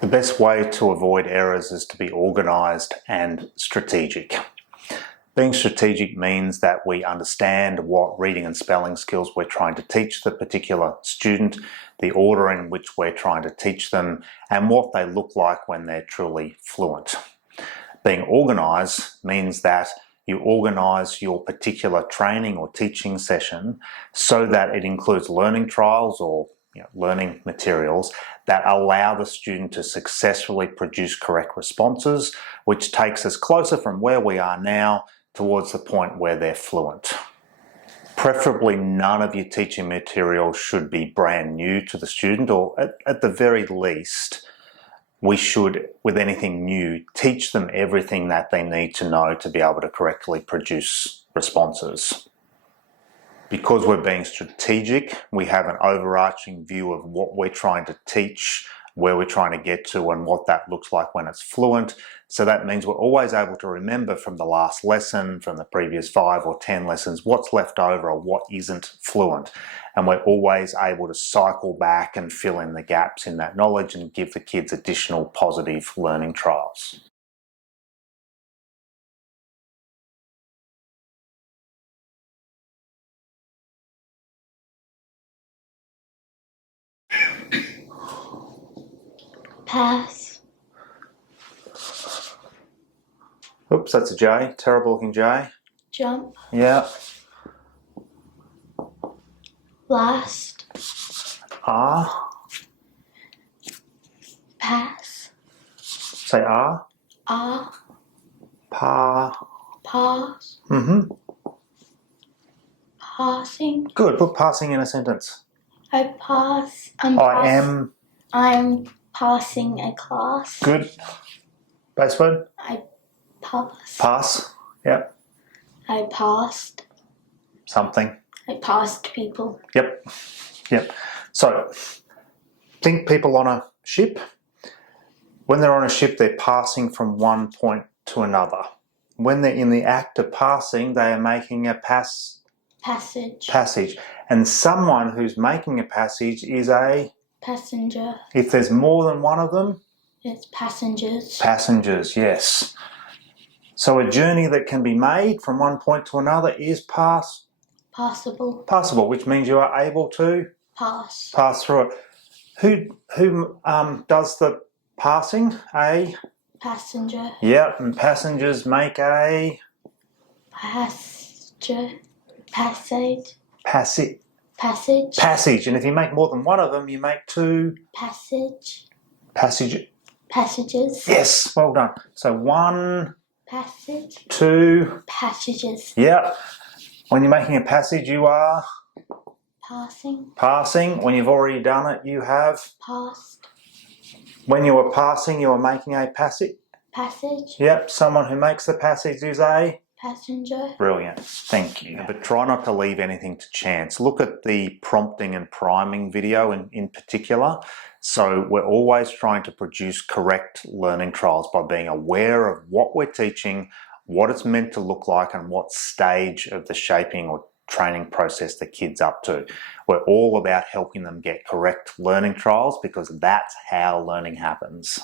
The best way to avoid errors is to be organised and strategic. Being strategic means that we understand what reading and spelling skills we're trying to teach the particular student, the order in which we're trying to teach them, and what they look like when they're truly fluent. Being organised means that you organise your particular training or teaching session so that it includes learning trials or learning materials that allow the student to successfully produce correct responses, which takes us closer from where we are now towards the point where they're fluent. Preferably none of your teaching material should be brand new to the student, or at the very least, we should, with anything new, teach them everything that they need to know to be able to correctly produce responses. Because we're being strategic, we have an overarching view of what we're trying to teach, where we're trying to get to, and what that looks like when it's fluent. So that means we're always able to remember from the last lesson, from the previous 5 or 10 lessons, what's left over or what isn't fluent. And we're always able to cycle back and fill in the gaps in that knowledge and give the kids additional positive learning trials. Pass. Oops, that's a J. Terrible looking J. Jump. Yeah. Blast. R. Pass. Say R. R. Pa. Pass. Passing. Good. Put passing in a sentence. I pass. I'm passing a class. Good. Base word. I pass. Pass. Yep. I passed. Something. I passed people. Yep. Yep. So, think people on a ship. When they're on a ship, they're passing from one point to another. When they're in the act of passing, they are making a passage. And someone who's making a passage is a passenger. If there's more than one of them, it's passengers. Passengers, yes. So a journey that can be made from one point to another is Passable. Passable, which means you are able to pass through it. Who does the passing? A passenger. Yeah, and passengers make a passage. Passage, and if you make more than one of them, you make two passages. Yes, well done. So one passage, two passages. Yeah. When you're making a passage, you are passing. When you've already done it, you have passed. When you are passing, you are making a passage. Yep. Someone who makes the passage is a passenger. Brilliant. Thank you. But try not to leave anything to chance. Look at the prompting and priming video in particular. So we're always trying to produce correct learning trials by being aware of what we're teaching, what it's meant to look like, and what stage of the shaping or training process the kid's up to. We're all about helping them get correct learning trials because that's how learning happens.